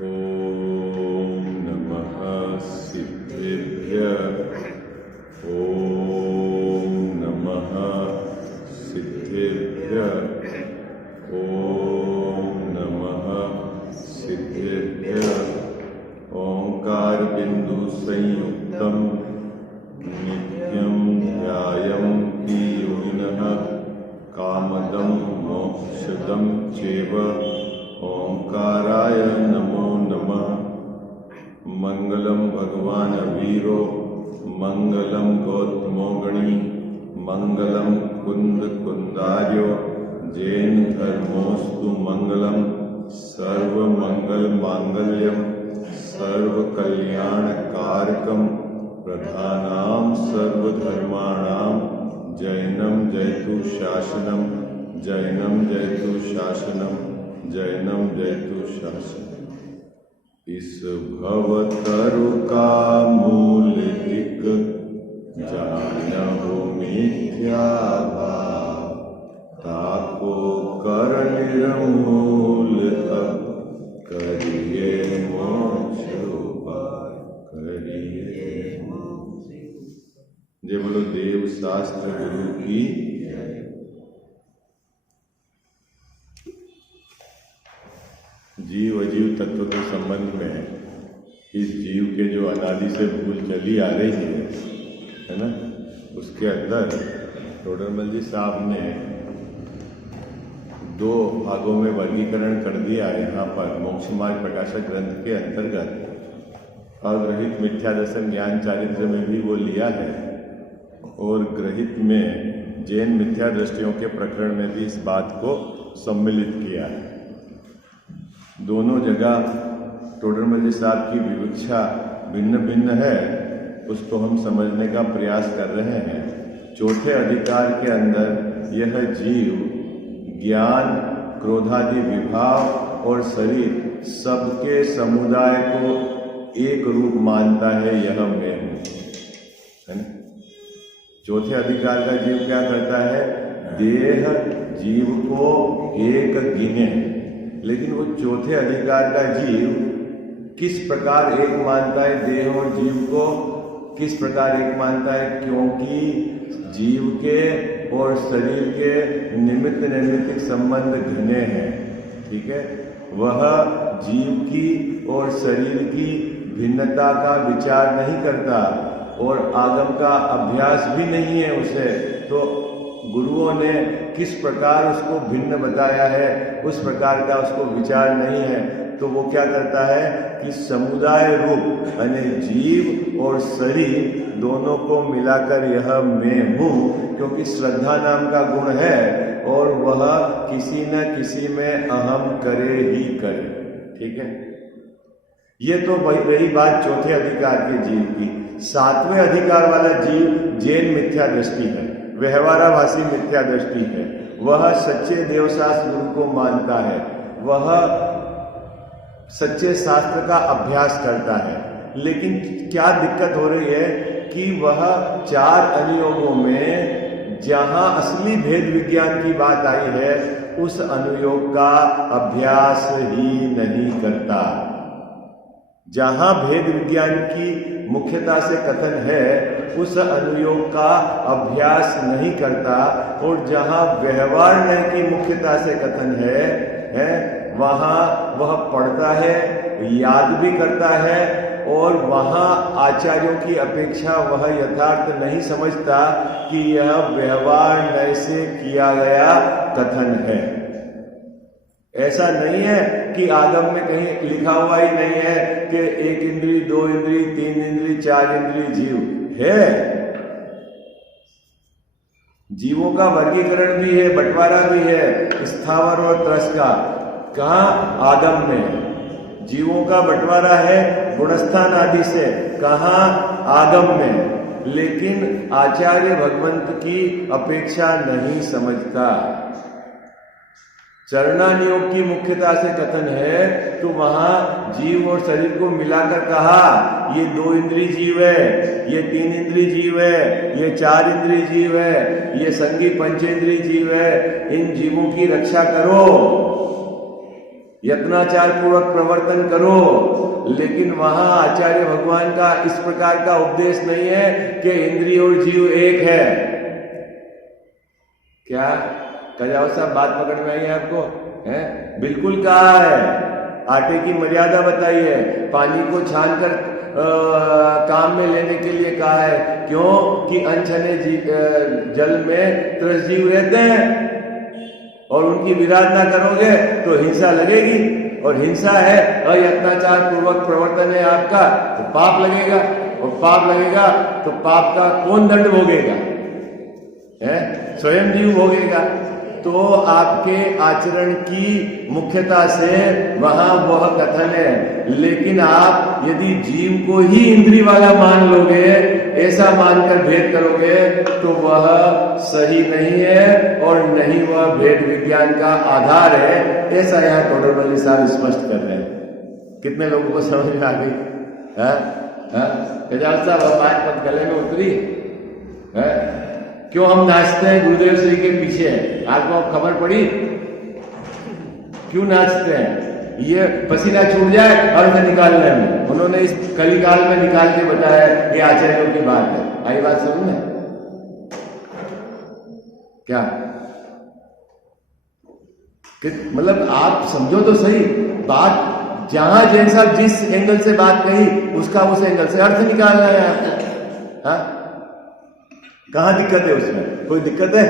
ओम नमः सिद्धेभ्यः। ओम नमः सिद्धेभ्यः। ओम नमः सिद्धेभ्यः। ओंकार बिंदु संयुक्तम नित्यं ध्यायं कि योगिनः कामदं मोक्षदं चैव। ओंकाराय नमो नमः। मंगलम भगवान वीरो मंगलम गौतमो गणी मंगलम कुंद कुंदार्यो जैन धर्मोस्तु मंगलम। सर्व मंगल मांगल्यम सर्व कल्याण कारकम प्रधानाम सर्वधर्माणाम जैनम जयतु शासनम। जैनम जयतु शासनम। जैनम जयतु शासनम। इस भवतरु का मूल दिक जानहु मिथ्या भाव। ताको कर निर्मूल अब करिए मोक्ष उपाय। करिए मोक्ष। जय बोलो देव शास्त्र गुरु की। जीव अजीव तत्व के संबंध में इस जीव के जो अनादि से भूल चली आ रही है ना, उसके अंदर टोडरमल जी साहब ने दो भागों में वर्गीकरण कर दिया है। यहाँ पर मोक्ष मार्ग प्रकाशक ग्रंथ के अंतर्गत अग्रहित मिथ्या दर्शन ज्ञान चारित्र में भी वो लिया है, और ग्रहित में जैन मिथ्या दृष्टियों के प्रकरण में भी इस बात को सम्मिलित किया है। दोनों जगह टोडरमल जी साहब की विवक्षा भिन्न भिन्न है, उसको हम समझने का प्रयास कर रहे हैं। चौथे अधिकार के अंदर यह जीव ज्ञान, क्रोधादि विभाव और शरीर सबके समुदाय को एक रूप मानता है, यह मैं हूं, है ना। चौथे अधिकार का जीव क्या करता है? देह जीव को एक गिने, लेकिन वो चौथे अधिकार का जीव किस प्रकार एक मानता है? देह और जीव को किस प्रकार एक मानता है? क्योंकि जीव के और शरीर के निमित्त नैमित्तिक संबंध घने हैं, ठीक है। वह जीव की और शरीर की भिन्नता का विचार नहीं करता, और आगम का अभ्यास भी नहीं है उसे। तो गुरुओं ने किस प्रकार उसको भिन्न बताया है, उस प्रकार का उसको विचार नहीं है। तो वो क्या करता है कि समुदाय रूप यानी जीव और शरीर दोनों को मिलाकर यह मैं हूं, क्योंकि श्रद्धा नाम का गुण है और वह किसी न किसी में अहम करे ही करे, ठीक है। ये तो रही बात चौथे अधिकार के जीव की। सातवें अधिकार वाला जीव जैन मिथ्या दृष्टि है, व्यवहाराभासी मिथ्या दृष्टि है। वह सच्चे देवशास्त्र गुरु को मानता है, वह सच्चे शास्त्र का अभ्यास करता है। लेकिन क्या दिक्कत हो रही है कि वह चार अनुयोगों में जहां असली भेद विज्ञान की बात आई है, उस अनुयोग का अभ्यास ही नहीं करता। जहां भेद विज्ञान की मुख्यता से कथन है, उस अनुयोग का अभ्यास नहीं करता, और जहां व्यवहार न्याय की मुख्यता से कथन है वहां वह पढ़ता है, याद भी करता है, और वहां आचार्यों की अपेक्षा वह यथार्थ नहीं समझता कि यह व्यवहार न्याय से किया गया कथन है। ऐसा नहीं है कि आगम में कहीं लिखा हुआ ही नहीं है कि एक इंद्री, दो इंद्री, तीन इंद्री, चार इंद्री जीव है। जीवों का वर्गीकरण भी है, बंटवारा भी है, स्थावर और त्रस का। कहाँ? आगम में। जीवों का बंटवारा है गुणस्थान आदि से, कहाँ? आगम में। लेकिन आचार्य भगवंत की अपेक्षा नहीं समझता। चरणानियोग की मुख्यता से कथन है, तो वहां जीव और शरीर को मिलाकर कहा ये दो इंद्रिय जीव है, ये तीन इंद्रिय जीव है, ये चार इंद्रिय जीव है, ये संगी पंचेंद्रिय जीव है। इन जीवों की रक्षा करो। यत्नाचार पूर्वक प्रवर्तन करो, लेकिन वहां आचार्य भगवान का इस प्रकार का उपदेश नहीं है कि इंद्रिय और जीव एक है। क्या कजाओ साहब, बात पकड़ में आई है आपको? है बिल्कुल कहा है, आटे की मर्यादा बताई है, पानी को छानकर काम में लेने के लिए कहा है। क्यों कि अनछने जल में त्रसजीव रहते हैं और उनकी विराधना करोगे तो हिंसा लगेगी, और हिंसा है अयत्नाचार पूर्वक प्रवर्तन है आपका, तो पाप लगेगा, और पाप लगेगा तो पाप का कौन दंड भोगेगा? है स्वयं जीव भोगेगा। तो आपके आचरण की मुख्यता से वहां वह कथन है, लेकिन आप यदि जीव को ही इंद्रिय वाला मान लोगे, ऐसा मानकर भेद करोगे, तो वह सही नहीं है और नहीं वह भेद विज्ञान का आधार है। ऐसा यहाँ टोडरमल्ली साहब स्पष्ट कर रहे हैं। कितने लोगों को समझ में आ गई? गजाल साहब, अब बात गले में उतरी है? क्यों हम नाचते हैं गुरुदेव श्री के पीछे? आपको खबर पड़ी क्यों नाचते हैं? ये पसीना छूट जाए अर्थ निकालने में, उन्होंने इस कलिकाल में निकाल के बताया, ये आचार्यों की बात है। आई बात समझ में? क्या मतलब आप समझो तो सही बात, जहां जैन साहब जिस एंगल से बात कही उसका उस एंगल से अर्थ निकालना है आपको। हाँ, कहां दिक्कत है उसमें? कोई दिक्कत है?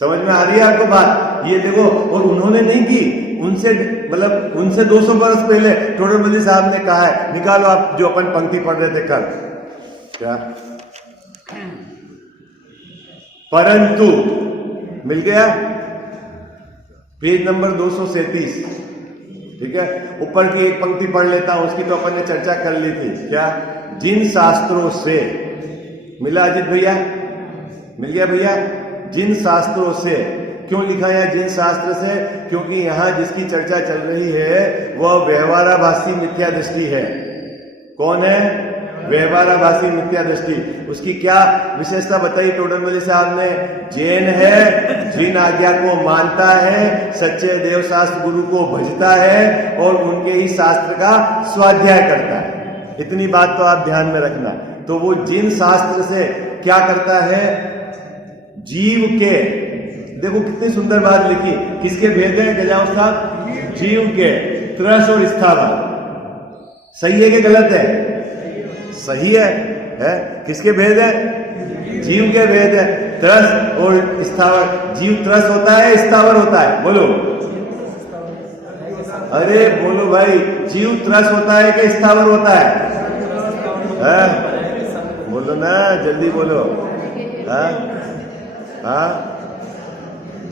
समझ में आ रही है आपको बात? ये देखो, और उन्होंने नहीं की, उनसे मतलब उनसे 200 बरस पहले टोडरमल्ली साहब ने कहा है, निकालो आप जो अपन पंक्ति पढ़ रहे थे कल। क्या परंतु मिल गया? पेज नंबर 237, ठीक है। ऊपर की एक पंक्ति पढ़ लेता हूं, उसकी तो अपन ने चर्चा कर ली थी। क्या? जिन शास्त्रों से मिला? अजित भैया मिल गया? भैया जिन शास्त्रों से, क्यों लिखा है जिन शास्त्र से? क्योंकि यहां जिसकी चर्चा चल रही है वह व्यवहाराभासी मिथ्या दृष्टि है। कौन है? व्यवहाराभासी मिथ्या दृष्टि। उसकी क्या विशेषता बताई टोडरमल्ली साहब ने? जैन है, जिन आज्ञा को मानता है, सच्चे देव शास्त्र गुरु को भजता है और उनके ही शास्त्र का स्वाध्याय करता है। इतनी बात तो आप ध्यान में रखना। तो वो जिन शास्त्र से क्या करता है? जीव के, देखो कितनी सुंदर बात लिखी, किसके भेद है गजाओ साहब? जीव के, त्रस और स्थावर। सही है कि गलत है? सही है? किसके भेद है? जीव के भेद है, त्रस और स्थावर। जीव त्रस होता है, स्थावर होता है? बोलो, अरे बोलो भाई, जीव त्रस होता है कि स्थावर होता है? बोलो ना, जल्दी बोलो।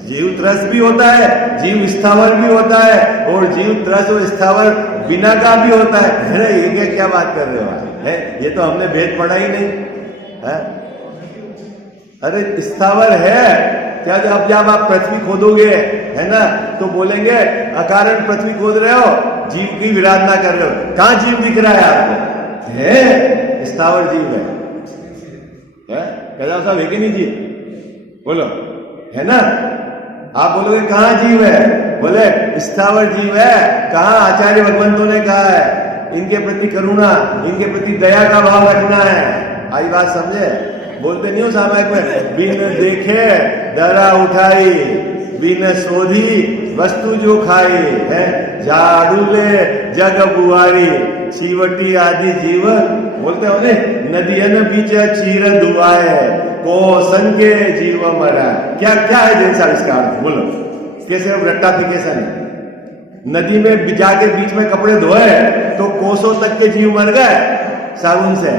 जीव त्रस भी होता है, जीव स्थावर भी होता है, और जीव त्रस और स्थावर बिना का भी होता है। अरे ये क्या बात कर रहे हो? है ये तो हमने भेद पढ़ा ही नहीं है। अरे स्थावर है क्या? जब आप पृथ्वी खोदोगे, है ना, तो बोलेंगे अकारण पृथ्वी खोद रहे हो, जीव की विराधना कर रहे हो। कहां जीव दिख रहा है आपको? है स्थावर जीव है। कैलाश साहब है कि नहीं जीव? बोलो, है ना? आप बोलोगे कहां जीव है? बोले स्थावर जीव है। कहां? आचार्य भगवंतों ने कहा है इनके प्रति करुणा, इनके प्रति दया का भाव रखना है। आई बात समझे? बोलते नहीं हो सामायिक में, बिन देखे दरा उठाई, बिन सोधी वस्तु जो खाई, है झाड़ू ले जग बुआरी, चीवटी आदि जीव। बोलते हो ने, नदियन बीच चीर दुआए, को संके जीव मरा। क्या क्या है जैन साहब इसका अर्थ? बोलो कैसे? रट्टाफिकेशन है। नदी में जाके बीच में कपड़े धोए तो कोसों तक के जीव मर गए साबुन से।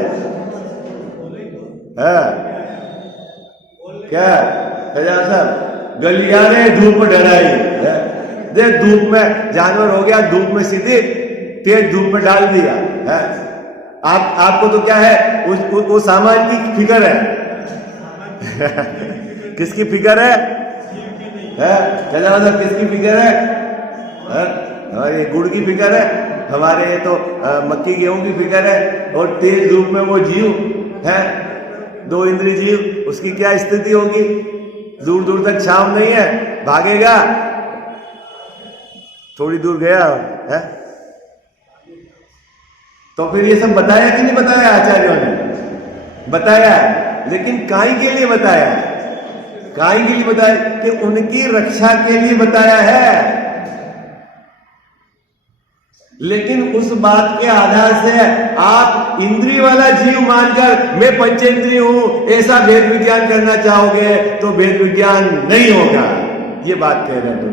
है क्या साहब? गलियारे धूप डराई, देख धूप में जानवर हो गया, धूप में सीधे तेज धूप में डाल दिया है। आपको तो क्या है, वो सामान की फिक्र है। किसकी फिक्र है? किसकी फिक्र है? हमारे गुड़ की फिक्र है, हमारे ये तो मक्की गेहूं की फिक्र है। और तेज धूप में वो जीव है, 2 इंद्रिय जीव, उसकी क्या स्थिति होगी? दूर दूर तक छांव नहीं है, भागेगा। थोड़ी दूर गया है, तो फिर ये सब बताया कि नहीं बताया? आचार्यों ने बताया, लेकिन काहे के लिए बताया? काहे के लिए बताया? कि उनकी रक्षा के लिए बताया है। लेकिन उस बात के आधार से आप इंद्रिय वाला जीव मानकर मैं पंचेंद्रिय हूं ऐसा भेद विज्ञान करना चाहोगे तो भेद विज्ञान नहीं होगा। ये बात कह रहे हैं।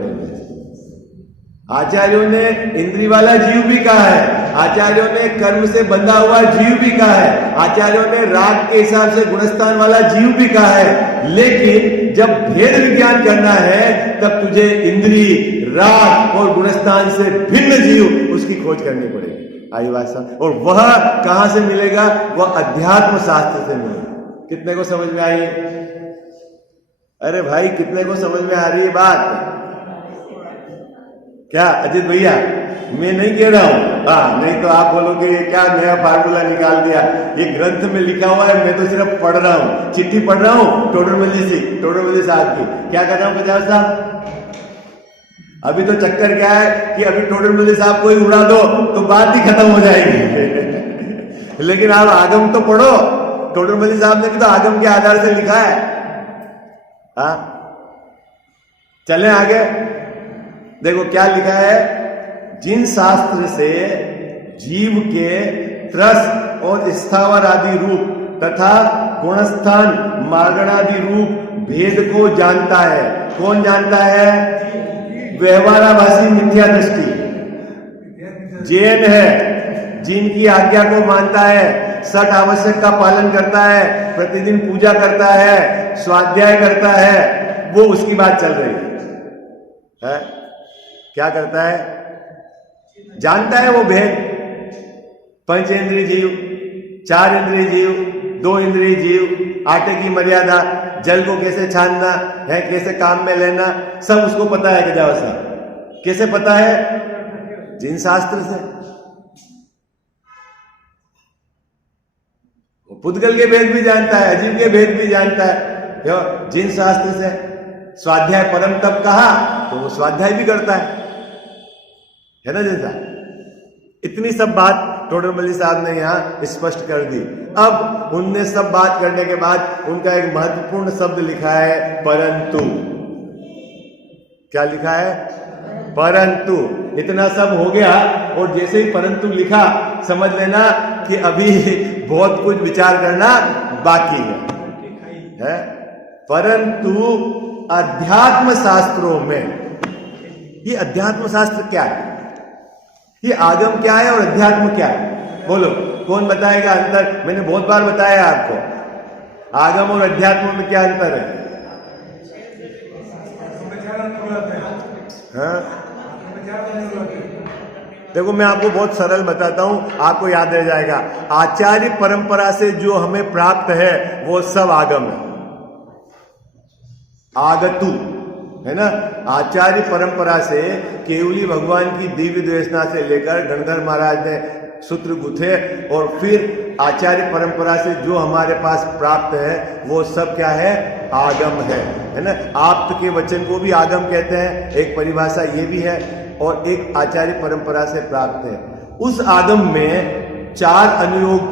आचार्यों ने इंद्रिय वाला जीव भी कहा है, आचार्यों ने कर्म से बंधा हुआ जीव भी कहा है, आचार्यों ने राग के हिसाब से गुणस्थान वाला जीव भी कहा है। लेकिन जब भेद विज्ञान करना है तब तुझे इंद्रिय, राग और गुणस्थान से भिन्न जीव उसकी खोज करनी पड़ेगी। आई बात समझ? और वह कहां से मिलेगा? वह अध्यात्म शास्त्र से मिलेगा। कितने को समझ में आई? अरे भाई, कितने को समझ में आ रही है बात? क्या अजित भैया, मैं नहीं कह रहा हूं, हाँ, नहीं तो आप बोलोगे क्या नया फार्मूला निकाल दिया। ये ग्रंथ में लिखा हुआ है, मैं तो सिर्फ पढ़ रहा हूं, चिट्ठी पढ़ रहा हूं टोडरमल्ली साहब की। क्या कर रहा हूं प्रचार साहब? अभी तो चक्कर क्या है कि अभी टोडरमल्ली साहब को ही उड़ा दो तो बात ही खत्म हो जाएगी। लेकिन आप आगम तो पढ़ो। टोडरमल्ली साहब ने भी तो आगम के आधार से लिखा है। हाँ, चलें आगे। देखो क्या लिखा है, जिन शास्त्र से जीव के त्रस और स्थावर आदि रूप तथा गुणस्थान मार्गणादि रूप भेद को जानता है। कौन जानता है? व्यवहाराभासी मिथ्या दृष्टि जैन है, जिनकी आज्ञा को मानता है, सठ आवश्यक का पालन करता है, प्रतिदिन पूजा करता है, स्वाध्याय करता है, वो उसकी बात चल रही है। क्या करता है? जानता है वो भेद। पंचेंद्रिय जीव, चार इंद्रिय जीव, दो इंद्रिय जीव, आटे की मर्यादा, जल को कैसे छानना है, कैसे काम में लेना, सब उसको पता है। गजावा साहब, कैसे पता है? जिन शास्त्र से। पुद्गल के भेद भी जानता है, अजीब के भेद भी जानता है। जिन शास्त्र से स्वाध्याय परम तप कहा तो वो स्वाध्याय भी करता है ना जैसा। इतनी सब बात टोडरमल्ली साहब ने यहां स्पष्ट कर दी। अब उनने सब बात करने के बाद उनका एक महत्वपूर्ण शब्द लिखा है, परंतु। क्या लिखा है? परंतु। इतना सब हो गया और जैसे ही परंतु लिखा, समझ लेना कि अभी बहुत कुछ विचार करना बाकी है। परंतु अध्यात्म शास्त्रों में, ये अध्यात्म शास्त्र क्या है? ये आगम क्या है और अध्यात्म क्या है? बोलो, कौन बताएगा अंतर? मैंने बहुत बार बताया आपको, आगम और अध्यात्म में क्या अंतर है? हाँ? देखो, मैं आपको बहुत सरल बताता हूं, आपको याद रह जाएगा। आचार्य परंपरा से जो हमें प्राप्त है वो सब आगम है, आगतु है ना। आचार्य परंपरा से केवली भगवान की दिव्य देवसना से लेकर गणधर महाराज ने सूत्र गुथे, और फिर आचार्य परंपरा से जो हमारे पास प्राप्त है वो सब क्या है? आगम है ना। आप्त के वचन को भी आगम कहते हैं, एक परिभाषा ये भी है, और एक आचार्य परंपरा से प्राप्त है। उस आगम में चार अनुयोग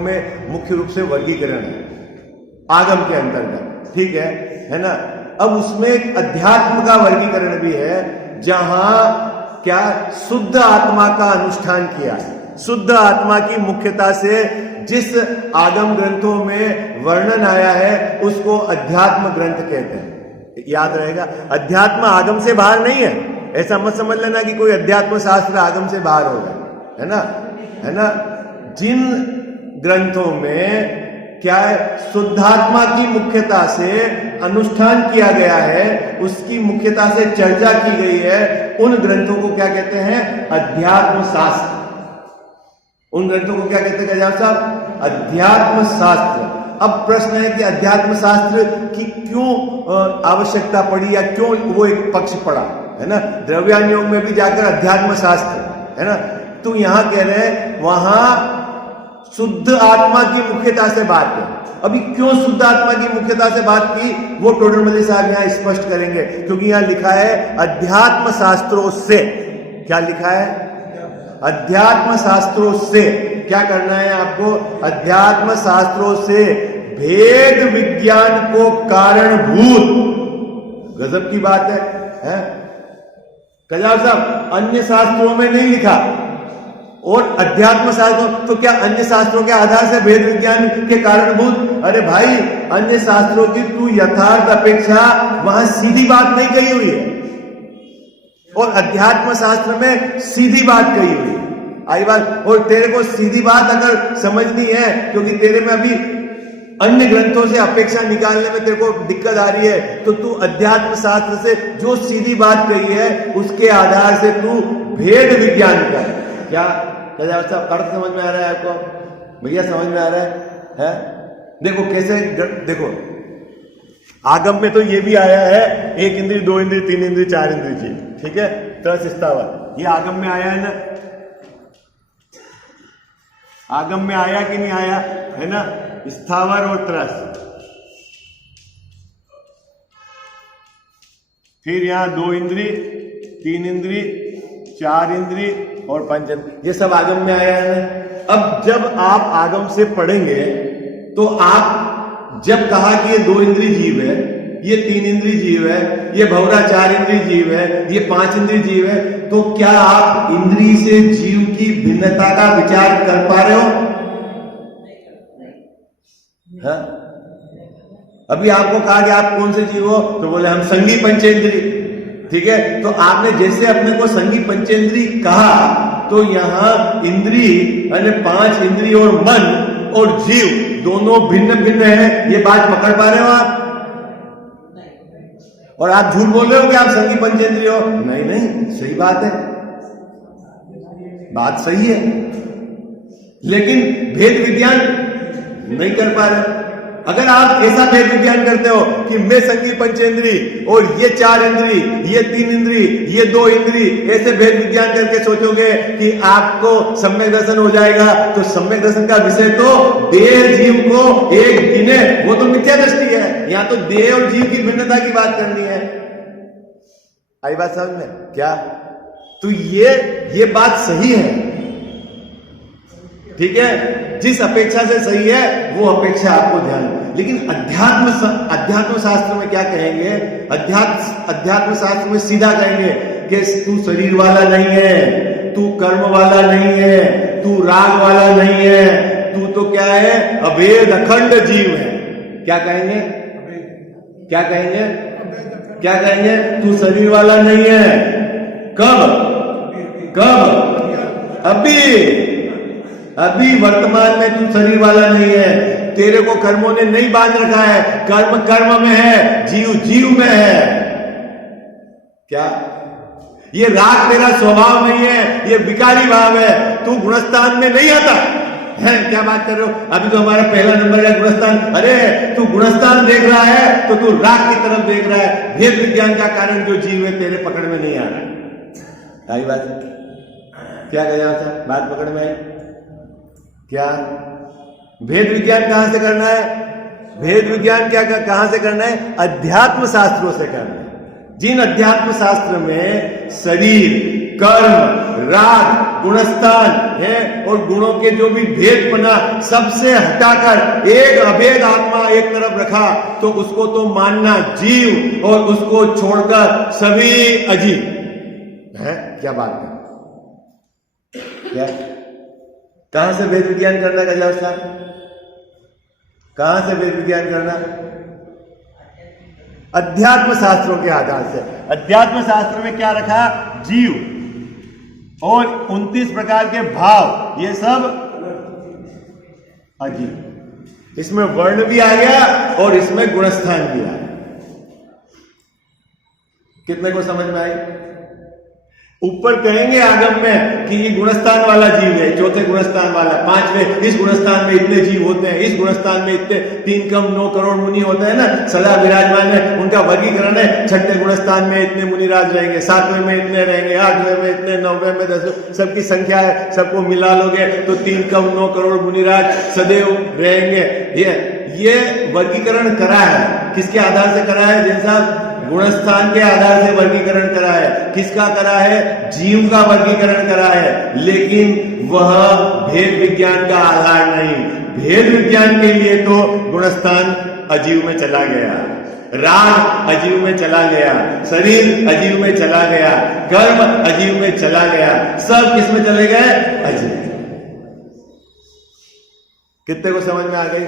में मुख्य रूप से वर्गीकरण है आगम के अंतर्गत, ठीक है ना। अब उसमें एक अध्यात्म का वर्गीकरण भी है, जहां क्या शुद्ध आत्मा का अनुष्ठान किया है। शुद्ध आत्मा की मुख्यता से जिस आगम ग्रंथों में वर्णन आया है उसको अध्यात्म ग्रंथ कहते हैं। याद रहेगा, अध्यात्म आगम से बाहर नहीं है। ऐसा मत समझ लेना कि कोई अध्यात्म शास्त्र आगम से बाहर होगा, है ना। जिन ग्रंथों में क्या है, शुद्धात्मा की मुख्यता से अनुष्ठान किया गया है, उसकी मुख्यता से चर्चा की गई है, उन ग्रंथों को क्या कहते हैं? अध्यात्म शास्त्र। उन ग्रंथों को क्या कहते हैं गजानन साहब? अध्यात्म शास्त्र। अब प्रश्न है कि अध्यात्म शास्त्र की क्यों आवश्यकता पड़ी, या क्यों वो एक पक्ष पड़ा, है ना। द्रव्यान योग में भी जाकर अध्यात्म शास्त्र, है ना। तो यहां कह रहे हैं वहां शुद्ध आत्मा की मुख्यता से बात है। अभी क्यों शुद्ध आत्मा की मुख्यता से बात की वो टोडरमल साहब यहां स्पष्ट करेंगे, क्योंकि यहां लिखा है अध्यात्म शास्त्रों से। क्या लिखा है? अध्यात्म शास्त्रों से। क्या करना है आपको? अध्यात्म शास्त्रों से भेद विज्ञान को कारणभूत। गजब की बात है? कजाव साहब, अन्य शास्त्रों में नहीं लिखा और अध्यात्म शास्त्रों, तो क्या अन्य शास्त्रों के आधार से भेद विज्ञान के कारणभूत? अरे भाई, अन्य शास्त्रों की तू यथार्थ अपेक्षा वहां सीधी बात नहीं कही हुई है और अध्यात्म शास्त्र में सीधी बात कही हुई है। आई बात? और तेरे को सीधी बात अगर समझनी है, क्योंकि तेरे में अभी अन्य ग्रंथों से अपेक्षा निकालने में तेरे को दिक्कत आ रही है, तो तू अध्यात्म शास्त्र से जो सीधी बात कही है उसके आधार से तू भेद विज्ञान कर। क्या अर्थ समझ में आ रहा है आपको? भैया समझ में आ रहा है? देखो कैसे, देखो आगम में तो ये भी आया है 1 इंद्रिय 2 इंद्रिय 3 इंद्रिय 4 इंद्रिय जीव, ठीक है, त्रस स्थावर, ये आगम में आया है ना? आगम में आया कि नहीं आया है ना? स्थावर और त्रस। फिर यहां 2 इंद्रिय 3 इंद्रिय 4 इंद्रिय और 5 इंद्रिय, ये सब आगम में आया है। अब जब आप आगम से पढ़ेंगे तो आप जब कहा कि ये 2 इंद्रिय जीव है, ये 3 इंद्रिय जीव है, ये भौरा 4 इंद्रिय जीव है, ये 5 इंद्रिय जीव है, तो क्या आप इंद्रिय से जीव की भिन्नता का विचार कर पा रहे हो? हाँ? अभी आपको कहा कि आप कौन से जीव हो, तो बोले हम संगी पंचेंद्रिय, ठीक है। तो आपने जैसे अपने को संगी पंचेंद्रिय कहा, तो यहां इंद्रिय यानी 5 इंद्रिय और मन और जीव दोनों भिन्न भिन्न है, ये बात पकड़ पा रहे हो आप? और आप झूठ बोल रहे हो कि आप संगी पंचेंद्रिय हो? नहीं नहीं, सही बात है, बात सही है, लेकिन भेद विज्ञान नहीं कर पा रहे। अगर आप ऐसा भेद विज्ञान करते हो कि मैं संगी पंचेंद्रिय और ये 4 इंद्रिय, ये 3 इंद्रिय, ये 2 इंद्रिय, ऐसे भेद विज्ञान करके सोचोगे कि आपको सम्यक दर्शन हो जाएगा, तो सम्यक दर्शन का विषय तो देह जीव को एक गिने, वो तो मिथ्या दृष्टि है। यहां तो देह और जीव की भिन्नता की बात करनी है। आई बात समझ में? क्या? तो ये बात सही है, ठीक है, जिस अपेक्षा से सही है वो अपेक्षा आपको ध्यान। लेकिन अध्यात्म शास्त्र में क्या कहेंगे? अध्यात्म शास्त्र में सीधा कहेंगे कि तू शरीर वाला नहीं है, तू कर्म वाला नहीं है, तू राग वाला नहीं है, तू तो क्या है? अभेद अखंड जीव है। क्या कहेंगे? क्या कहेंगे? क्या कहेंगे? तू शरीर वाला नहीं है। कब? अभी वर्तमान में तू शरीर वाला नहीं है। तेरे को कर्मों ने नहीं बांध रखा है, कर्म कर्म में है, जीव जीव में है। क्या? ये राग तेरा स्वभाव नहीं है, ये विकारी भाव है, तू गुणस्थान में नहीं आता है। क्या बात कर रहे हो? अभी तो हमारा पहला नंबर है गुणस्थान। अरे तू गुणस्थान देख रहा है तो तू राग की तरफ देख रहा है। भेद विज्ञान का कारण जो जीव है तेरे पकड़ में नहीं आ रहा। आई बात? क्या कहा था? बात पकड़ में आई? क्या भेद विज्ञान कहां से करना है? भेद विज्ञान क्या कहां से करना है? अध्यात्म शास्त्रों से करना है। जिन अध्यात्म शास्त्र में शरीर, कर्म, राग, गुणस्थान है और गुणों के जो भी भेदपना सबसे हटाकर एक अभेद आत्मा एक तरफ रखा, तो उसको तो मानना जीव और उसको छोड़कर सभी अजीब है। क्या बात है? क्या? कहां से वेद विज्ञान करना का जवाब साहब? कहां से वेद विज्ञान करना? अध्यात्म शास्त्रों के आधार से। अध्यात्म शास्त्र में क्या रखा? जीव और 29 प्रकार के भाव, ये सब अजीब। इसमें वर्ण भी आ गया और इसमें गुणस्थान भी आ गया। कितने को समझ में आई? ऊपर कहेंगे आगम में कि ये गुणस्थान वाला जीव है, चौथे गुणस्थान वाला, पांचवें इस गुणस्थान में इतने जीव होते हैं, इस गुणस्थान में इतने 3 कम 9 करोड़ मुनि होते हैं ना, सदा विराजमान है, उनका वर्गीकरण है। छठे गुणस्थान में इतने मुनिराज रहेंगे, 7वें में इतने रहेंगे, 8वें में इतने, 9वें में 10, सबकी संख्या है, सबको मिला लोगे तो 3 कम 9 करोड़ मुनिराज सदैव रहेंगे। ये वर्गीकरण करा है, किसके आधार से करा है? जैसा गुणस्थान के आधार से वर्गीकरण करा है। किसका करा है? जीव का वर्गीकरण करा है, लेकिन वह भेद विज्ञान का आधार नहीं। भेद विज्ञान के लिए तो गुणस्थान अजीव में चला गया, राग अजीव में चला गया, शरीर अजीव में चला गया, कर्म अजीव में चला गया, सब किस में चले गए? अजीव। कितने को समझ में आ गई?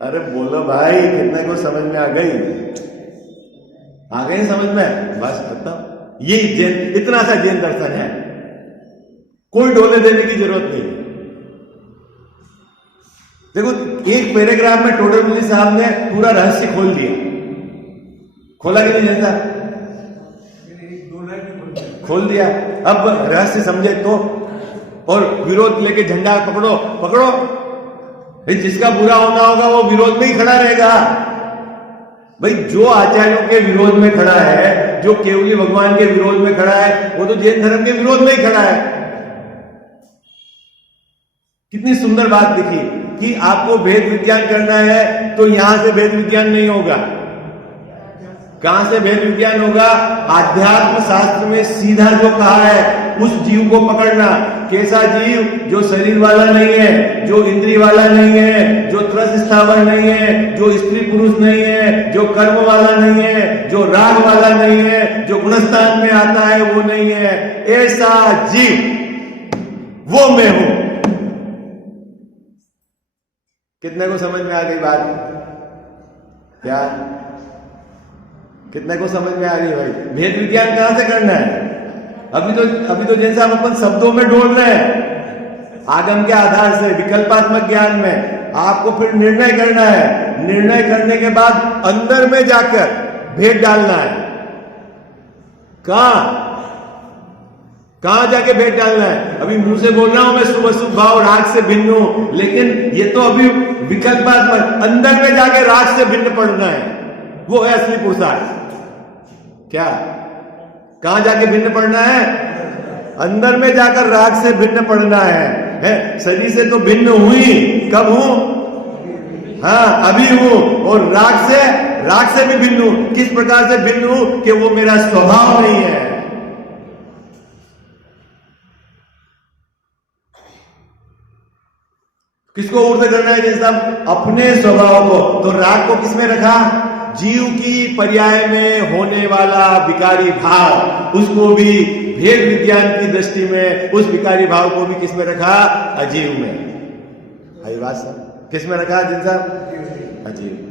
अरे बोलो भाई, कितने को समझ में आ गई? आ गई समझ में? बस खत्म। ये जैन, इतना सा जैन दर्शन है, कोई डोले देने की जरूरत नहीं। देखो, एक पैराग्राफ में टोडर मुनि साहब ने पूरा रहस्य खोल दिया। खोला कि नहीं जैसा? खोल दिया। अब रहस्य समझे तो, और विरोध लेके झंडा पकड़ो पकड़ो, जिसका बुरा होना होगा वो विरोध में ही खड़ा रहेगा। भाई जो आचार्यों के विरोध में खड़ा है, जो केवली भगवान के विरोध में खड़ा है, वो तो जैन धर्म के विरोध में ही खड़ा है। कितनी सुंदर बात दिखी कि आपको भेद विज्ञान करना है तो यहां से भेद विज्ञान नहीं होगा। कहां से भेद विज्ञान होगा? आध्यात्म शास्त्र में सीधा जो कहा है उस जीव को पकड़ना। कैसा जीव? जो शरीर वाला नहीं है, जो इंद्रिय वाला नहीं है, जो त्रस स्थावर नहीं है, जो स्त्री पुरुष नहीं है, जो कर्म वाला नहीं है, जो राग वाला नहीं है, जो गुणस्थान में आता है वो नहीं है। ऐसा जीव वो मैं हूं। कितने को समझ में आ गई बात? क्या कितने को समझ में आ रही है भाई? भेद विज्ञान कहां से करना है? अभी तो जैसे हम अपन शब्दों में डोल रहे हैं, आगम के आधार से विकल्पात्मक ज्ञान में आपको फिर निर्णय करना है। निर्णय करने के बाद अंदर में जाकर भेद डालना है। कहां जाके भेद डालना है? अभी मुंह से बोल रहा हूं मैं शुभ अशुभ भाव राग से भिन्न हूं, लेकिन ये तो अभी विकल्पात्मक, अंदर में जाके राग से भिन्न पड़ना है। वो है असली पुरुषार्थ। क्या? कहां जाके भिन्न पड़ना है? अंदर में जाकर राग से भिन्न पड़ना है। शरीर से तो भिन्न हुई, कब हूं? हाँ, अभी हूं। और राग से भी भिन्न हूं। किस प्रकार से भिन्न हूं? कि वो मेरा स्वभाव नहीं है। किसको ऊर्ध्व करना है जैसा? अपने स्वभाव को। तो राग को किसमें रखा? जीव की पर्याय में होने वाला विकारी भाव, उसको भी भेद विज्ञान की दृष्टि में उस विकारी भाव को भी किसमें रखा? अजीव में। आई बात सब किसमें रखा जिन साहब? अजीव।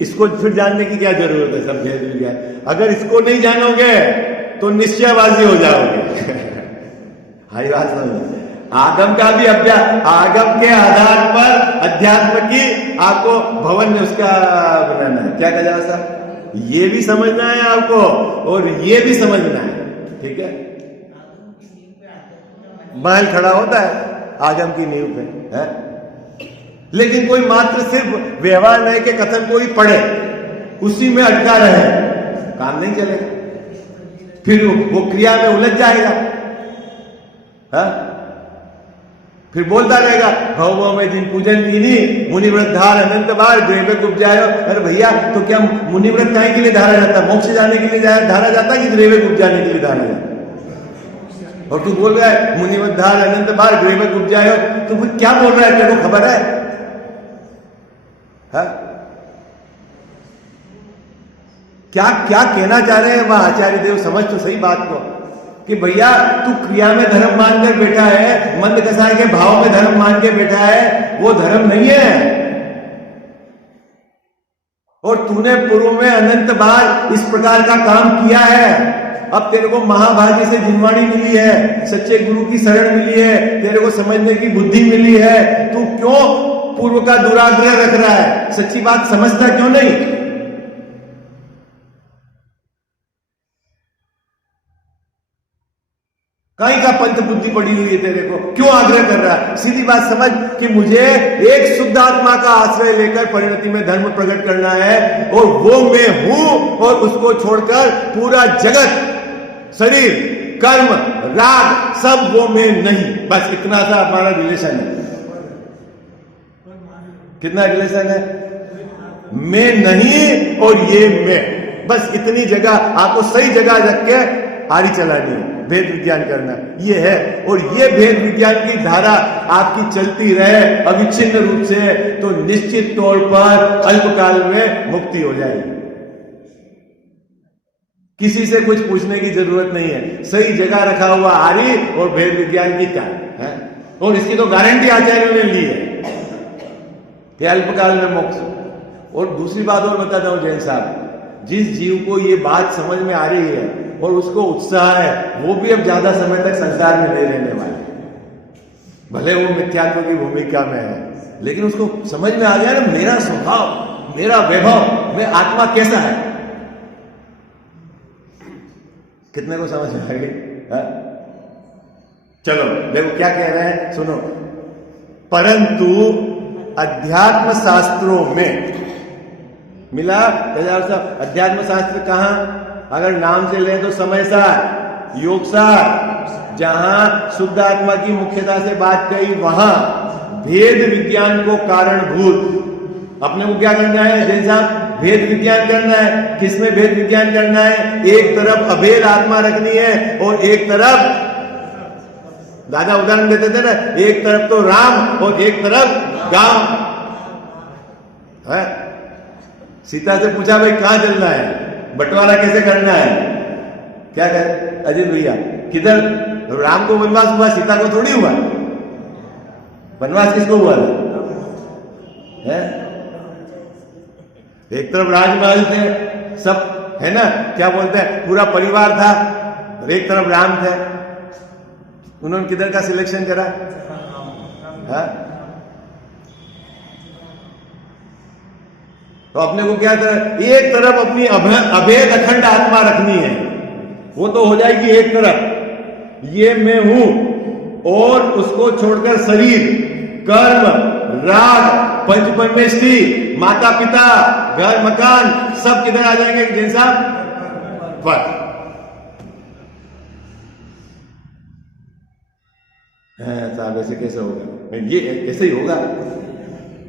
इसको फिर जानने की क्या जरूरत है? सब भेद विज्ञान। अगर इसको नहीं जानोगे तो निश्चयबाजी हो जाओगे। हाई बात समझ। आगम का भी अभ्यास, आगम के आधार पर अध्यात्म की आपको भवन में उसका बनाना है। क्या कहा जाए साहब? ये भी समझना है आपको और ये भी समझना है। ठीक है? महल खड़ा होता है आगम की नींव पे है, लेकिन कोई मात्र सिर्फ व्यवहार नहीं के कथन को ही पढ़े, उसी में अटका रहे, काम नहीं चलेगा। फिर वो क्रिया में उलझ जाएगा। हा? फिर बोलता रहेगा भव में जिन पूजन की नहीं मुनिव्रत धार अनंत बार ग्रेवे कुप जाए। अरे भैया, तो क्या मुनिव्रत काहे के लिए धारा जाता? मोक्ष जाने के लिए धारा जाता कि ग्रेवे कुप जाने के लिए धारा जाता? और तू बोल रहा है मुनिव्रत धार अनंत बार ग्रेवे कुप जाए, तो फिर क्या बोल रहा है? तेरे को खबर है? हा? क्या क्या कहना चाह रहे हैं वह आचार्य देव? समझ तो सही बात को कि भैया तू क्रिया में धर्म मानकर बैठा है, मंद कसाय के भाव में धर्म मान के बैठा है, वो धर्म नहीं है। और तूने पूर्व में अनंत बार इस प्रकार का काम किया है। अब तेरे को महाभाग्य से जिनवाणी मिली है, सच्चे गुरु की शरण मिली है, तेरे को समझने की बुद्धि मिली है। तू क्यों पूर्व का दुराग्रह रख रहा है, सच्ची बात समझता क्यों नहीं? कहीं का पंथ बुद्धि पड़ी हुई है तेरे को, क्यों आग्रह कर रहा है? सीधी बात समझ कि मुझे एक शुद्ध आत्मा का आश्रय लेकर परिणति में धर्म प्रकट करना है, और वो मैं हूं, और उसको छोड़कर पूरा जगत, शरीर, कर्म, राग, सब वो मैं नहीं। बस इतना सा हमारा रिलेशन है। कितना रिलेशन है? मैं नहीं और ये मैं, बस इतनी जगह आपको सही जगह रख के आरी चलानी है, भेद विज्ञान करना ये है। और ये भेद विज्ञान की धारा आपकी चलती रहे अविच्छिन्न रूप से, तो निश्चित तौर पर अल्पकाल में मुक्ति हो जाएगी। किसी से कुछ पूछने की जरूरत नहीं है, सही जगह रखा हुआ आरी और भेद विज्ञान की क्या है, और इसकी तो गारंटी आचार्यों ने ली है कि अल्पकाल में मोक्ष। और दूसरी बात और बताता हूं जैन साहब, जिस जीव को ये बात समझ में आ रही है और उसको उत्साह है, वो भी अब ज्यादा समय तक संसार में नहीं रहने वाले, भले वो मिथ्यात्व की भूमिका में है, लेकिन उसको समझ में आ गया ना मेरा स्वभाव, मेरा वैभव, मैं आत्मा कैसा है। कितने को समझ में आ गई? चलो देखो क्या कह रहे हैं, सुनो। परंतु अध्यात्म शास्त्रों में मिला, अध्यात्म शास्त्र कहां? अगर नाम से ले तो समय सार, योग सार, जहां शुद्ध आत्मा की मुख्यता से बात कही, वहां भेद विज्ञान को कारणभूत। अपने को क्या करना है जैन साहब? भेद विज्ञान करना है। किसमें भेद विज्ञान करना है? एक तरफ अभेद आत्मा रखनी है और एक तरफ, दादा उदाहरण देते थे ना, एक तरफ तो राम और एक तरफ गांव है। सीता से पूछा भाई कहां चलना है, बंटवारा कैसे करना है? क्या कह अजीत भैया, किधर? राम को वनवास हुआ, सीता को थोड़ी हुआ। वनवास किसको हुआ है? एक तरफ राजमहल थे सब, है ना, क्या बोलते हैं, पूरा परिवार था, एक तरफ राम थे। उन्होंने किधर का सिलेक्शन करा? हाँ? तो अपने को क्या तरह, एक तरफ अपनी अभेद अखंड आत्मा रखनी है, वो तो हो जाएगी एक तरफ, ये मैं हूं, और उसको छोड़कर शरीर, कर्म, राग, पंच परमेष्टि, माता पिता, घर मकान, सब किधर आ जाएंगे जैसा पर। साहब ऐसे कैसे होगा? ये ऐसे ही होगा,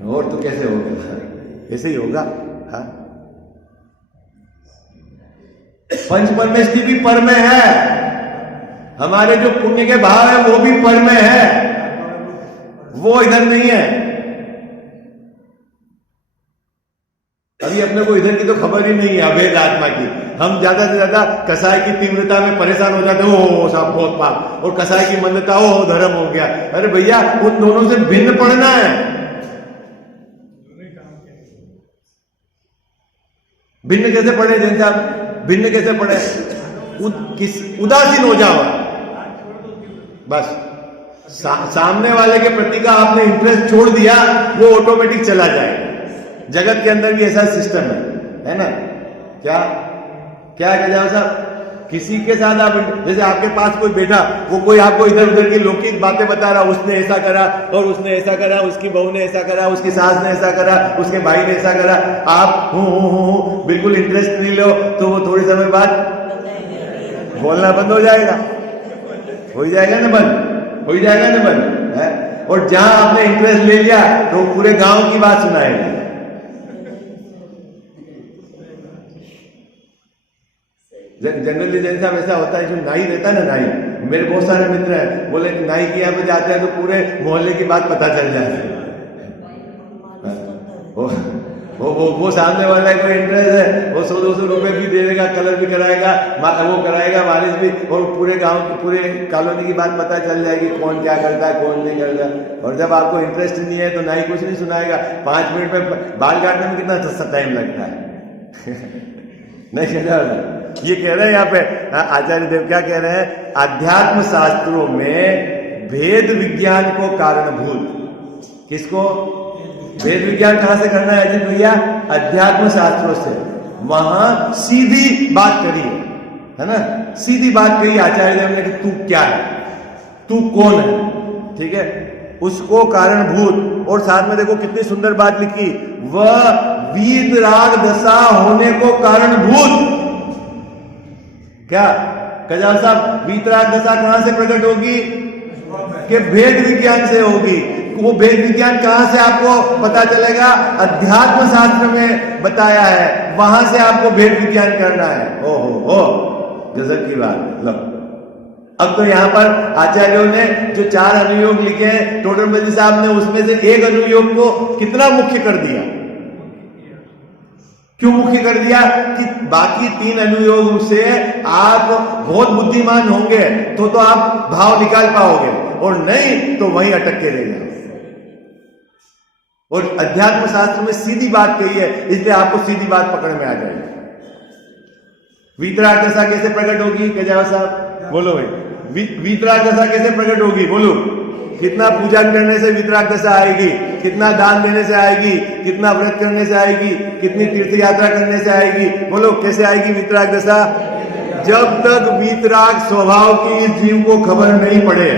और तो कैसे होगा? ऐसे ही होगा। हाँ, पंच परमेष्टि भी पर में है, हमारे जो पुण्य के भाव है वो भी पर में है, वो इधर नहीं है। अभी अपने को इधर की तो खबर ही नहीं है अभेद आत्मा की। हम ज्यादा से ज्यादा कसाय की तीव्रता में परेशान हो जाते, ओ साहब बहुत पाप, और कसाय की मंदता, ओ धर्म हो गया। अरे भैया उन दोनों से भिन्न पढ़ना है। भिन्न कैसे पढ़े जैन साहब? भिन्न कैसे पढ़े? उदासीन हो जाओ बस। सामने वाले के प्रति का आपने इंटरेस्ट छोड़ दिया, वो ऑटोमेटिक चला जाएगा। जगत के अंदर भी ऐसा सिस्टम है ना? क्या क्या कह जाओ साहब, किसी के साथ आप, जैसे आपके पास कोई बैठा, वो कोई आपको इधर उधर की लौकिक बातें बता रहा, उसने ऐसा करा और उसने ऐसा करा, उसकी बहू ने ऐसा करा, उसकी सास ने ऐसा करा, उसके भाई ने ऐसा करा, आप हूं बिल्कुल इंटरेस्ट नहीं लो, तो वो थोड़ी समय बाद बोलना बंद हो जाएगा। हो जाएगा ना बंद, हो जाएगा ना बंद है? और जहां आपने इंटरेस्ट ले लिया तो पूरे गांव की बात सुनाएगा। जनरली जैसा वैसा होता है, जो नाई रहता है ना, नाई, मेरे बहुत सारे मित्र हैं, बोले नाई के यहाँ पे जाते हैं तो पूरे मोहल्ले की बात पता चल जाती है। वो सामने वाला को इंटरेस्ट है, वो 100-200 रुपए भी दे देगा, कलर भी कराएगा, वो कराएगा, मालिश भी, और पूरे गांव की, पूरे कॉलोनी की बात पता चल जाएगी, कौन क्या करता है, कौन नहीं करता। और जब आपको इंटरेस्ट नहीं है तो नाई कुछ नहीं सुनाएगा। 5 मिनट में बाल काटने में कितना टाइम लगता है नहीं कहना। ये कह रहे हैं यहाँ पे आचार्य देव, क्या कह रहे हैं? अध्यात्म शास्त्रों में भेद विज्ञान को कारणभूत, किसको? वेद विज्ञान कहां से करना है अजीत भैया? अध्यात्म शास्त्रों से। वहां सीधी बात करी है ना, सीधी बात कही आचार्य देव ने कि तू क्या है, तू कौन है, ठीक है, उसको कारणभूत। और साथ में देखो कितनी सुंदर बात लिखी, वह वीतराग दशा होने को कारणभूत। क्या कजाल साहब, वीतराग दशा कहां से प्रकट होगी? कि भेद विज्ञान से होगी। वो भेद विज्ञान कहां से आपको पता चलेगा? अध्यात्म शास्त्र में बताया है, वहां से आपको भेद विज्ञान करना है। ओहो, गजब की बात है। लो, अब तो यहां पर आचार्यों ने जो 4 अनुयोग लिखे हैं, टोडरमल जी साहब ने उसमें से एक अनुयोग को कितना मुख्य कर दिया। क्यों मुख्य कर दिया? कि बाकी 3 अनुयोग से आप बहुत बुद्धिमान होंगे तो आप भाव निकाल पाओगे, और नहीं तो वहीं अटक के रह जाओगे। और अध्यात्म शास्त्र में सीधी बात कही है, इसलिए आपको सीधी बात पकड़ में आ जाएगी। वीतराग दशा कैसे प्रकट होगी केजरीवाल साहब? बोलो भाई, वीतराग दशा कैसे प्रकट होगी? बोलो। कितना पूजा करने से वीतराग दशा आएगी? कितना दान देने से आएगी? कितना व्रत करने से आएगी? कितनी तीर्थ यात्रा करने से आएगी? बोलो, कैसे आएगी वीतराग दशा? जब तक वीतराग स्वभाव की इस जीव को खबर नहीं पड़े।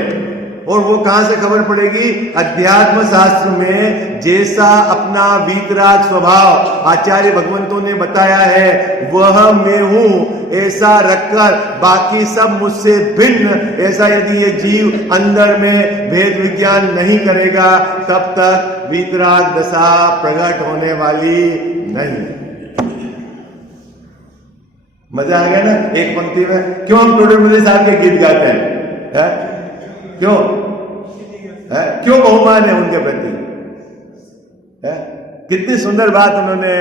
और वो कहां से खबर पड़ेगी? अध्यात्म शास्त्र में जैसा अपना वीतराग स्वभाव आचार्य भगवंतों ने बताया है, वह मैं हूं ऐसा रखकर बाकी सब मुझसे भिन्न, ऐसा यदि ये जीव अंदर में भेद विज्ञान नहीं करेगा, तब तक वीतराग दशा प्रकट होने वाली नहीं। मजा आ गया ना एक पंक्ति में? क्यों हम टोडरमल साहब के गीत गाते हैं? क्यों क्यों बहुमान है उनके प्रति? कितनी सुंदर बात उन्होंने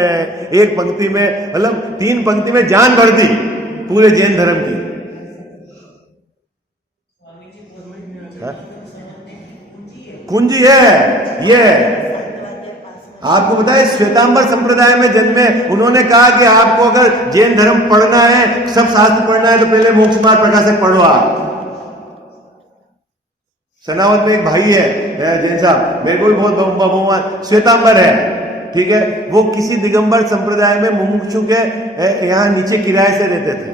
एक पंक्ति में, मतलब 3 पंक्ति में जान भर दी पूरे जैन धर्म की। कुंजी है ये। आपको पता है श्वेतांबर संप्रदाय में जन्मे, उन्होंने कहा कि आपको अगर जैन धर्म पढ़ना है, सब शास्त्र पढ़ना है, तो पहले मोक्ष मार्ग प्रकाशक पढ़ो आप। सनावत में एक भाई है जैन साहब, मेरे को भी बहुत बहुमान, श्वेतांबर है, ठीक है, वो किसी दिगंबर संप्रदाय में मुमुक्षु के यहाँ नीचे किराए से रहते थे।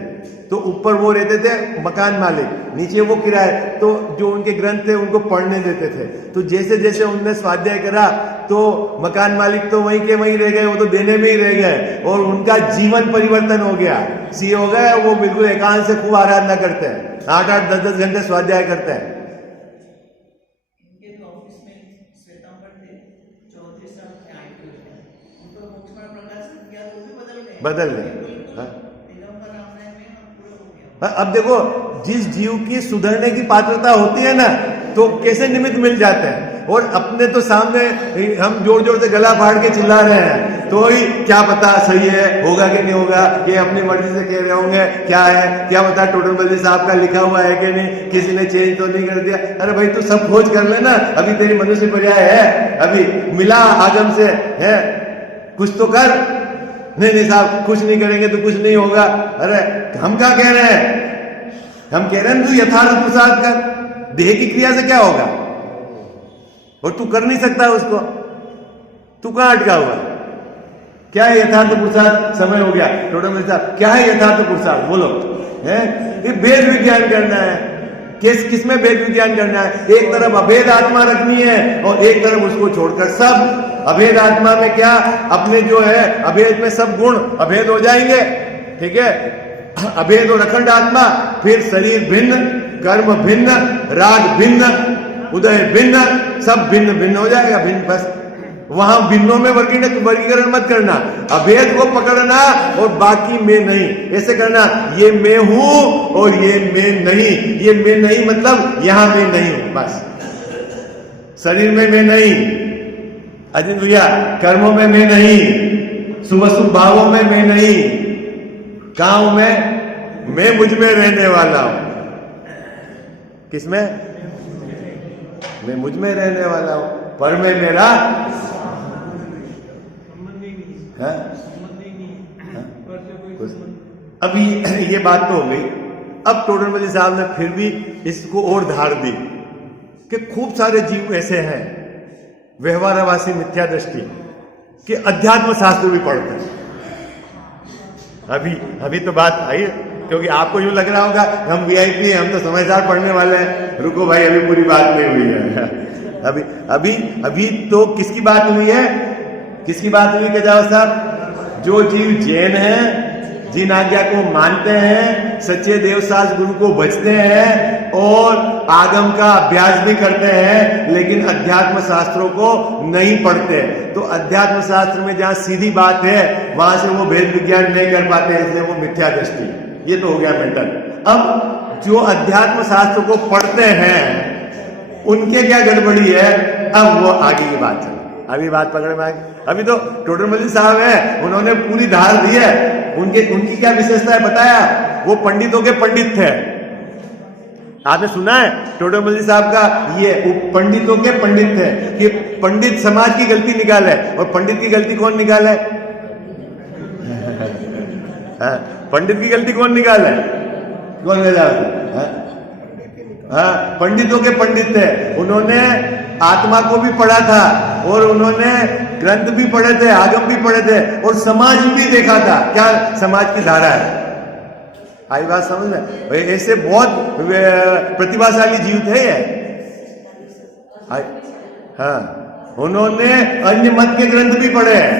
तो ऊपर वो रहते थे मकान मालिक, नीचे वो किराए, तो जो उनके ग्रंथ थे उनको पढ़ने देते थे। तो जैसे जैसे उनने स्वाध्याय करा तो मकान मालिक तो वहीं के वहीं रह गए, वो तो देने में ही रह गए, और उनका जीवन परिवर्तन हो गया, सी हो गए। वो बिल्कुल एकांत से खूब आराधना करते हैं, 8-8, 10-10 घंटे स्वाध्याय करते हैं। बदल गए। अब देखो, जिस जीव की सुधरने की पात्रता होती है ना, तो कैसे निमित्त मिल जाते हैं। और अपने तो सामने हम जोर जोर से गला फाड़ के चिल्ला रहे हैं, तो ही क्या पता सही है, होगा कि नहीं होगा, ये अपनी मर्जी से कह रहे होंगे, क्या है, क्या पता टोडरमल जी साहब का लिखा हुआ है कि नहीं, किसी ने चेंज तो नहीं कर दिया। अरे भाई, तू सब खोज कर लेना, अभी तेरी मनुष्य पर्याय है, अभी मिला आगम से है, कुछ तो कर। नहीं साहब, कुछ नहीं करेंगे तो कुछ नहीं होगा। अरे हम क्या कह रहे हैं? हम कह रहे हैं तू यथार्थ प्रसाद कर, देह की क्रिया से क्या होगा, और तू कर नहीं सकता उसको, तू कहां अटका हुआ? क्या है यथार्थ पुरुषार्थ? समय हो गया। टोडरमल साहब, क्या है यथार्थ पुरुषार्थ? बोलो। है ये भेद विज्ञान करना है। किसमें भेद विज्ञान करना है? एक तरफ अभेद आत्मा रखनी है और एक तरफ उसको छोड़कर सब। अभेद आत्मा में क्या, अपने जो है अभेद में सब गुण अभेद हो जाएंगे, ठीक है, अभेद और अखंड आत्मा। फिर शरीर भिन्न, कर्म भिन्न, राग भिन्न, उदय भिन्न, सब भिन्न भिन्न हो जाएगा। भिन्न, बस वहां भिन्नों में वर्गीकरण मत करना, अभेद को पकड़ना और बाकी मैं नहीं, ऐसे करना। ये मैं हूं और ये मैं नहीं। ये मैं नहीं मतलब यहां मैं नहीं हूं, बस। शरीर में मैं नहीं, अजित भैया, कर्मों में मैं नहीं, शुभ शुभ भावों में मैं नहीं, कहां हूं मैं मुझ में रहने वाला हूं। किसमें? मैं मुझ में रहने वाला हूं, पर मैं मेरा अभी ये बात तो हो गई। अब टोडरमल साहब ने फिर भी इसको और धार दी कि खूब सारे जीव ऐसे हैं, व्यवहारवासी मिथ्या दृष्टि कि अध्यात्म शास्त्र भी पढ़ते हैं। अभी तो बात आई, क्योंकि आपको यूं लग रहा होगा हम वीआईपी हैं, हम तो समझदार पढ़ने वाले हैं। रुको भाई, अभी पूरी बात नहीं हुई है। अभी तो किसकी बात हुई है? किसकी बात हुई केजाव साहब? जो जीव जैन हैं, जिन आज्ञा को मानते हैं, सच्चे देवसास गुरु को बचते हैं और आगम का अभ्यास भी करते हैं, लेकिन अध्यात्म शास्त्रों को नहीं पढ़ते। तो अध्यात्म शास्त्र में जहां सीधी बात है वहां से वो भेद विज्ञान नहीं कर पाते, इसलिए वो मिथ्या दृष्टि। ये तो हो गया मेंटल। अब जो अध्यात्म शास्त्र को पढ़ते हैं उनके क्या गड़बड़ी है, अब वो आगे की बात चले। अभी बात पकड़ में आ गई। अभी तो टोडरमल जी साहब है, उन्होंने पूरी धार दी है। उनकी क्या विशेषता है बताया? वो पंडितों के पंडित थे। आपने सुना है टोडरमल जी साहब का? ये पंडितों के पंडित थे कि पंडित समाज की गलती निकाले, और पंडित की गलती कौन निकाले? पंडित की गलती कौन निकाले? कौन निकाले? हाँ, पंडितों के पंडित थे। उन्होंने आत्मा को भी पढ़ा था और उन्होंने ग्रंथ भी पढ़े थे, आगम भी पढ़े थे और समाज भी देखा था। क्या समाज की धारा है? आई बात समझ में? ऐसे बहुत प्रतिभाशाली जीव थे ये। हाँ, उन्होंने अन्य मत के ग्रंथ भी पढ़े हैं,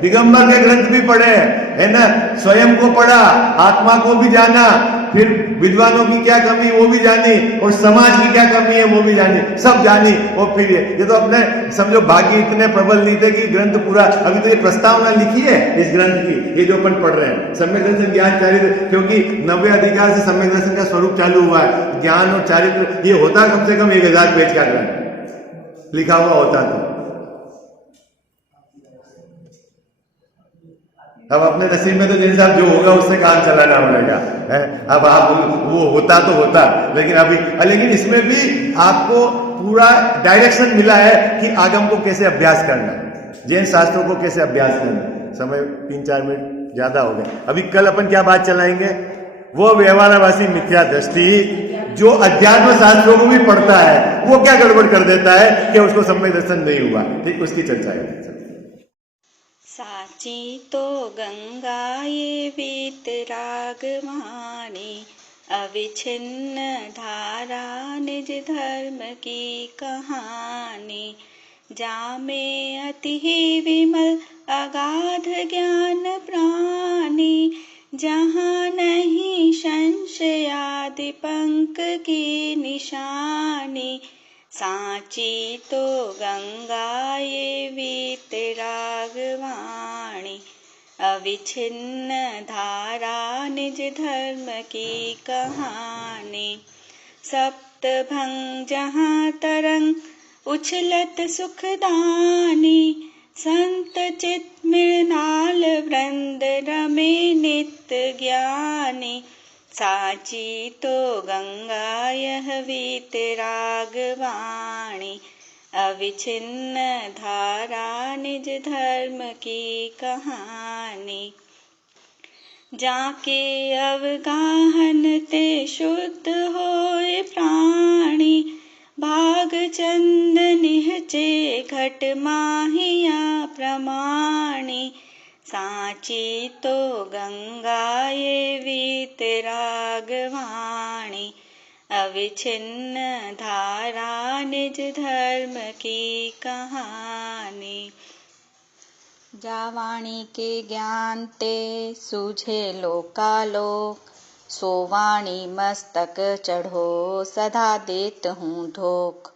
दिगंबर के ग्रंथ भी पढ़े है ना, स्वयं को पढ़ा, आत्मा को भी जाना, फिर विद्वानों की क्या कमी वो भी जानी, और समाज की क्या कमी है वो भी जानी, सब जानी। और फिर ये तो अपने समझो भाग्य इतने प्रबल नहीं थे कि ग्रंथ पूरा, अभी तो ये प्रस्तावना लिखी है इस ग्रंथ की, ये जो अपन पढ़ रहे हैं, सम्यक दर्शन ज्ञान चारित्र, क्योंकि 90 अधिकार से सम्यक दर्शन का स्वरूप चालू हुआ है। ज्ञान और चारित्र ये होता कम से कम 1000 पेज का ग्रंथ लिखा हुआ होता। तो अब अपने नसीब में तो जैसे साहब जो होगा उससे काम चलाना पड़ेगा। अब आप वो होता तो होता, लेकिन इसमें भी आपको पूरा डायरेक्शन मिला है कि आगम को कैसे अभ्यास करना, जैन शास्त्रों को कैसे अभ्यास करना। समय 3-4 मिनट ज्यादा हो गए। अभी कल अपन क्या बात चलाएंगे? वो व्यवहारवासी मिथ्या दृष्टि जो अध्यात्म शास्त्रों को भी पढ़ता है, वो क्या गड़बड़ कर देता है कि उसको सम्यक दर्शन नहीं हुआ। ठीक, उसकी चर्चा है। साची तो गंगा ये वीतराग वाणी, अविच्छिन्न धारा निज धर्म की कहानी। जामे अति ही विमल अगाध ज्ञान प्राणी, जहाँ नहीं संशयादि पंक की निशानी। साची तो गंगा ये वीतराग वाणी, अविच्छिन्न धारा निज धर्म की कहानी। सप्तभंग जहाँ तरंग उछलत सुखदानी, संत चित मृणाल वृंद रमे नित्य ज्ञानी। साची तो गंगा यह वीतराग वाणी, अविच्छिन्न धारा निज धर्म की कहानी। जाके अवगाहन ते शुद्ध होए प्राणी, भाग चंद निहचे घट माहिया प्रमाणी। साची तो गंगा ये वीतराग वाणी, अविच्छिन्न धारा निज धर्म की कहानी। जा वाणी के ज्ञान ते सूझे लोकालोक, सो वाणी मस्तक चढ़ो सदा देत हूँ धोख।